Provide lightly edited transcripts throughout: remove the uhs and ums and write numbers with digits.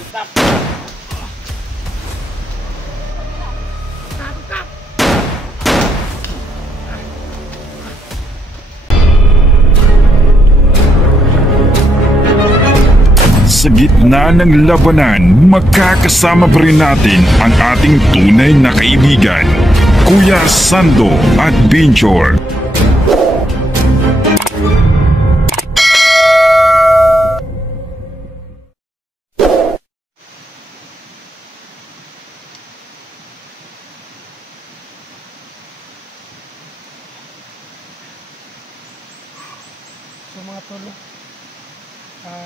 Sa gitna ng labanan, magkakasama pa rin natin ang ating tunay na kaibigan, Kuya Sando Adventure. So mga tol,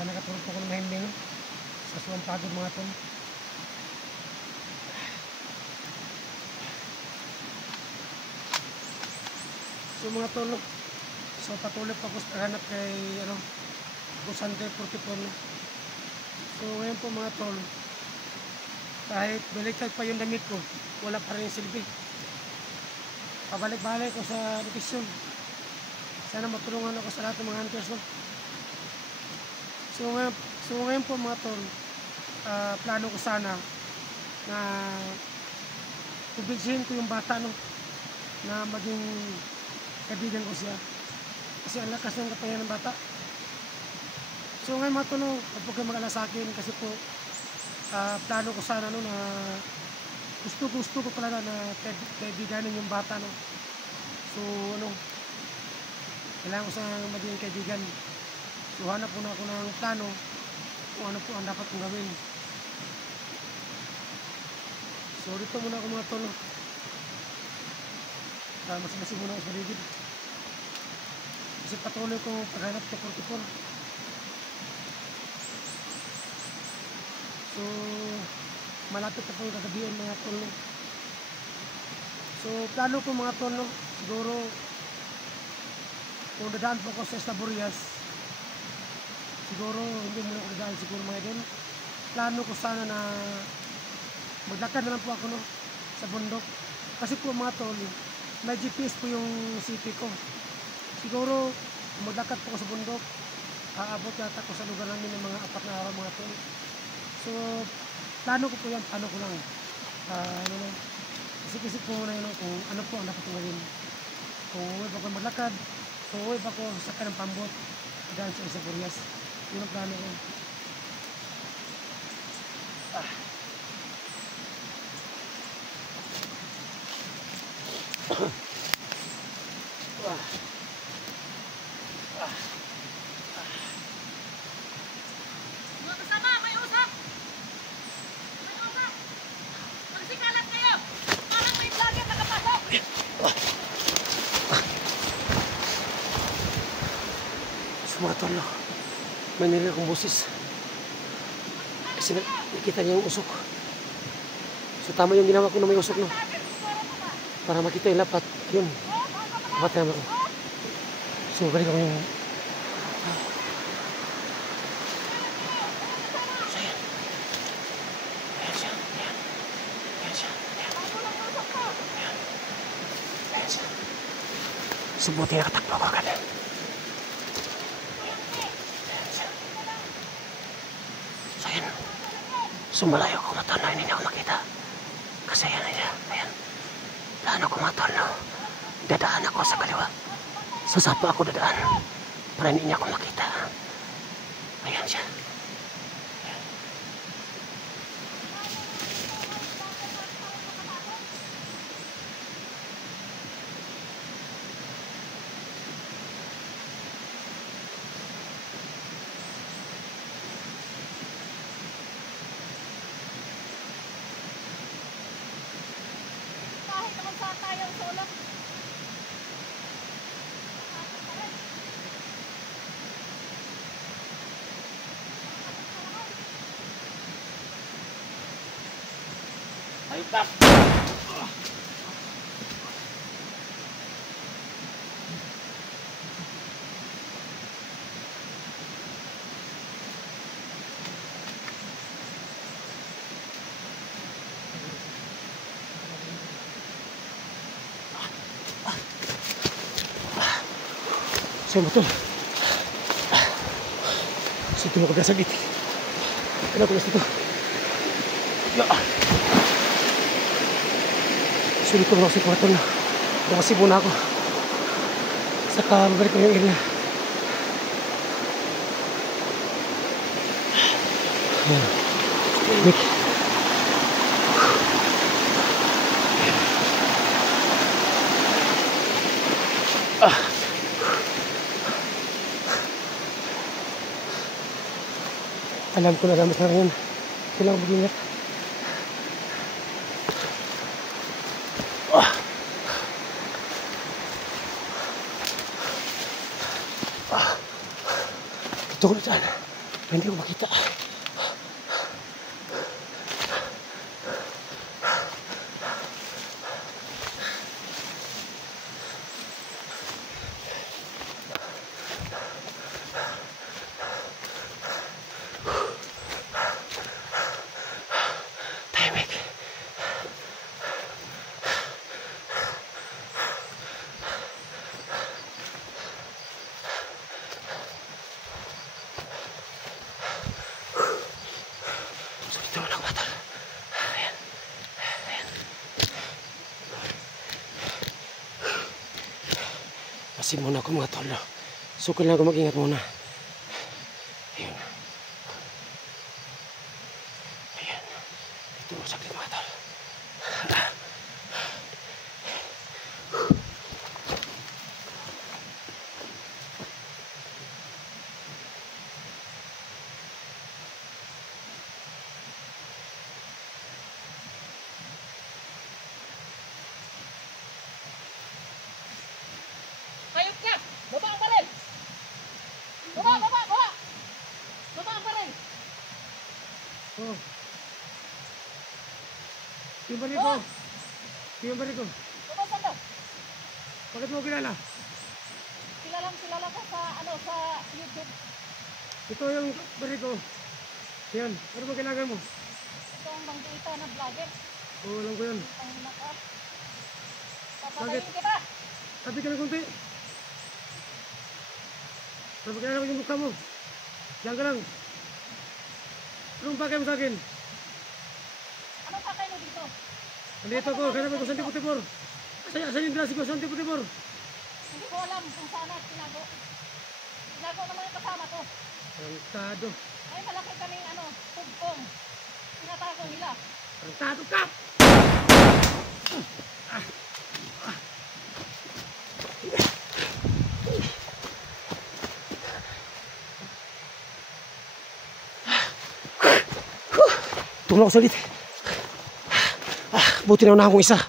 nakatulog po ko ng mahimbing sa suwang pagod mga tol. So mga tol, so patuloy pa ako sa hanap kay Busante 44. So ngayon po mga tol, kahit baliktad pa yung damit ko, wala pa rin silbi. Pabalik-balik ko sa location. Sana matulungan ako sa lahat ng mga hunters, no? So ngayon po mga tol, plano ko sana na kumbinsihin ko yung bata, no, na maging kaibigan ko siya. Kasi ang lakas ng kapangyarihan ng bata. So ngayon mga tol, no, huwag po kayo mag-alala sa akin kasi po plano ko sana, no, na gusto ko talaga na kaibiganin yung bata, no. So kailangan ko sa maging kaibigan. So hanap po na ako ng plano kung ano po ang dapat kong gawin. So dito muna ako mga tol. Masinasi muna ako sa paligid. Kasi patuloy ko paghanap sa 44. So malapit na po yung kagabihan mga tol. So plano ko mga tol, siguro kung dadaan po ako sa Estaburias, siguro hindi muna ako dadaan siguro mga idol. Plano ko sana na maglakad na lang po ako, no, sa bundok. Kasi po mga tol, may GPS po yung city ko. Siguro maglakad po ako sa bundok, aabot yata ko sa lugar namin ng mga 4 na araw mga tol. So plano ko po yan, plano ko lang. Isip-isip ko muna yun kung ano po ang dapat gawin. Kung uwi pa ko maglakad, kung uwi pa ko sakay ng pambot dahil sa Estaburias. Yun ang plano ko. Mga kasama, may usap! May usap! Magsikalat kayo! Parang may vlogger nakapasok! So mga tol, may narinig akong boses. Kasi nakita niya yung usok. So tama yung ginawa ko na may usok, no? Para makita yung lapat. Yun. Lapat naman ako. So balik ako yung... So yan. Ayan siya. Ayan. Ayan siya. Ayan. Ayan. Ayan siya. So buti nakatakbo ako agad. So malayo ko matol, no? Hindi niya ako makita. Kasi ayan niya, ayan. Plano ko matol, no? Dadaan ako sa kaliwa. Sa sapa ako dadaan. Para hindi niya ako makita. Ayan siya. Ayan. Tayong solo. Ay, tap. Saya betul. Situ mau ke sakit. Kenapa ke situ? Sulit ko si mga tol. Bumasi muna ako. Saka mabalik ko yung area. Ayan. Wait. Alam ko na gamit na rin. Kailangan mag-ingat. Ito ko na dyan. Hindi ko makita. Kasi muna ako mga tol. So kailangan ko mag-ingat muna. Ayun. Ayan. Ito mo sakit mga tol. Hayop ka! Baba ang baril! Baba! Baba! Baba! Baba ang baril! Oh. Yung balik ko. Yung balik ko. Baba saan daw? Bakit mo kilala? Kilala ka sa sa YouTube. Ito yung balik ko. Yan. Ano ba kailangan mo? Ito ang banggita na vlogger. Oo, alam ko yan. Pangina ka. Bakit? Papatayin kita! Sabi ka ng kunti. Ano ba kailangan mo yung mukha mo? Diyan ka lang. Anong pakay mo sa akin? Anong pakay mo dito? Andito ko. Kailangan ko sa Antiputipor. Saan yung grasi ko sa Antiputipor? Hindi ko alam kung saan at tinago. Tinago naman yung kasama ko. Tarantado. Ay malaki kaming tugtong. Tinatago nila. Tarantado ka! Tumulong ako sa ulit. Buti na unahan kong isa.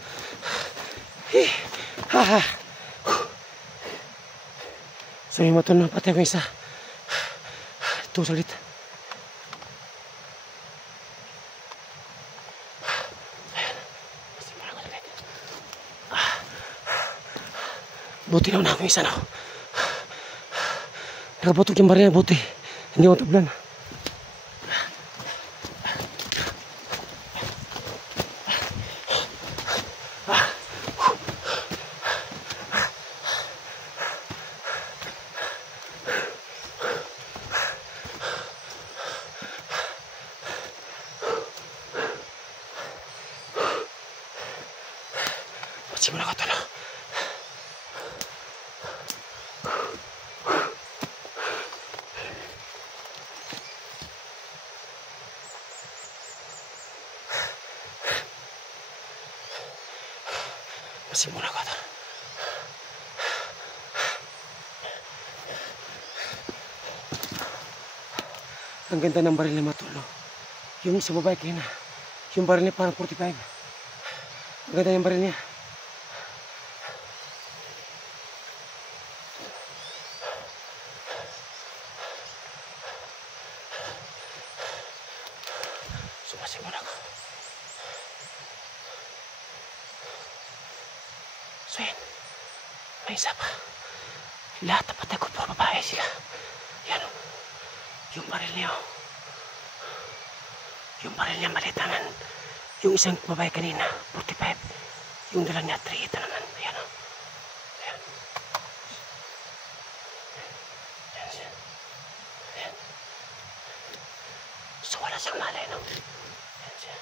Sabi mo ito na patay ko isa. Ito sa ulit. Buti na unahan kong isa na. Nakabutok yung barya, buti. Hindi ko tablan. Simula ko ito na. Simula ko ito. Ang ganda ng baril ni Matolo. Yung sa babae kayo na. Yung baril niya parang 45. Ang ganda yung baril niya. Sumasimula ko. So yan. May isa pa. Lahat na patay ko puro babae sila. Yan o. Yung baril niya o. Yung baril niya maliit naman. Yung isang babae kanina, 45. Yung dala niya, 3 ito naman. Ayan o. Ayan. Ayan siya. Ayan. So wala siyang malay no. Ayan siya.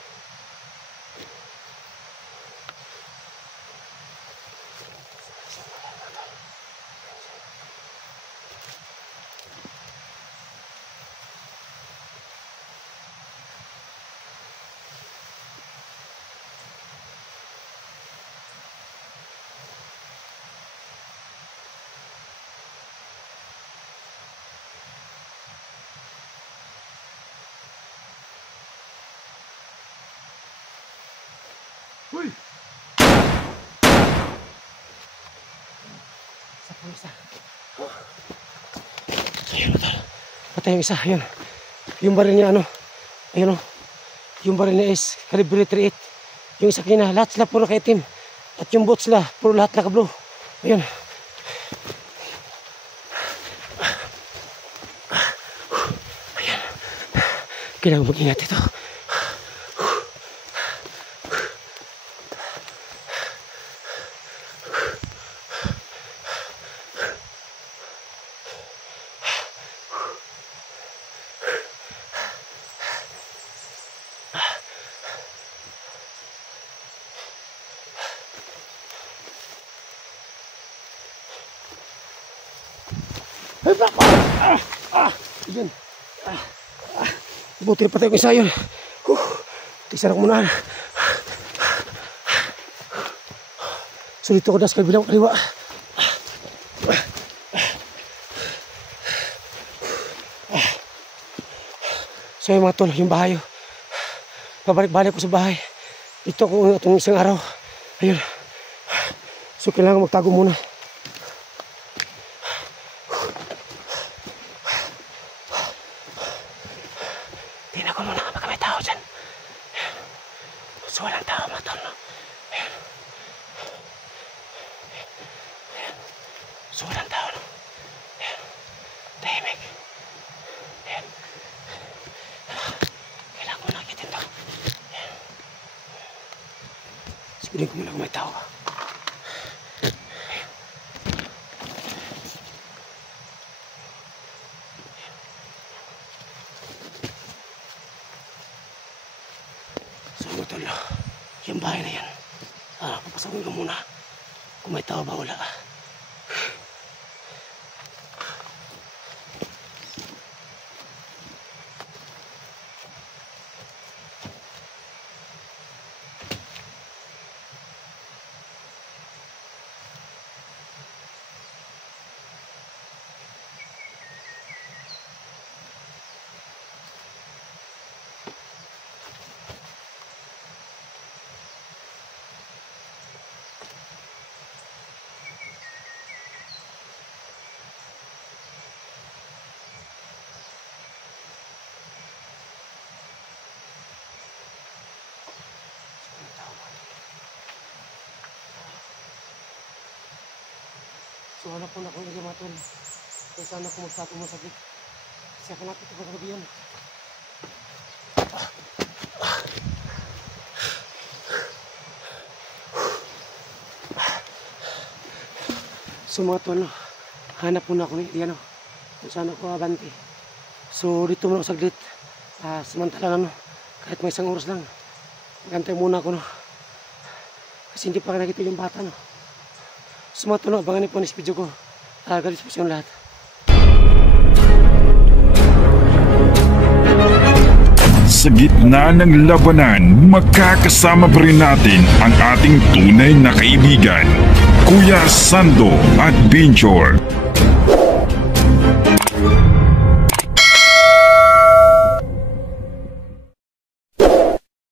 Uy! Isa po isa. Ayun, tol. Patay yung isa, ayun. Yung baril niya, ano, ayun o. Yung baril niya is calibre 38. Yung isa kina, lahat sila puro kaitim. At yung boat sila, puro lahat naka-blue. Ayun. Ayan. Kailangan mag-ingat ito. Ayan. Buti na patay ko isa yun. Tisarang muna. So dito ko das kabilang kaliwa. So yung mga tol, yung bahay. Pabalik-balik ko sa bahay. Dito ko itong isang araw. Ayun. So kailangan magtago muna. Tingnan ko muna baka may tao dyan. So walang tao mga tol. So walang tao. Tahimik. Kailangan ko nakitin to. Siguro ko muna kung may tao. So tol, yung bahay na yan. Papasakin ko muna kung may tao ba wala. So wala po na akong mga tol. Kung saan ako magtato mo saglit. Kasi ako natin ito pagkagabi yan. So mga tol, hanap muna ako ng ano, kung saan ako abante. So dito muna ako saglit. Samantala kahit may isang oras lang, magantay muna ako kasi hindi pa nakita yung bata So mga tol, abangan niyo po next video ko. Galit po sa yung lahat. Sa gitna ng labanan, magkakasama pa rin natin ang ating tunay na kaibigan, Kuya Sando at Binjor.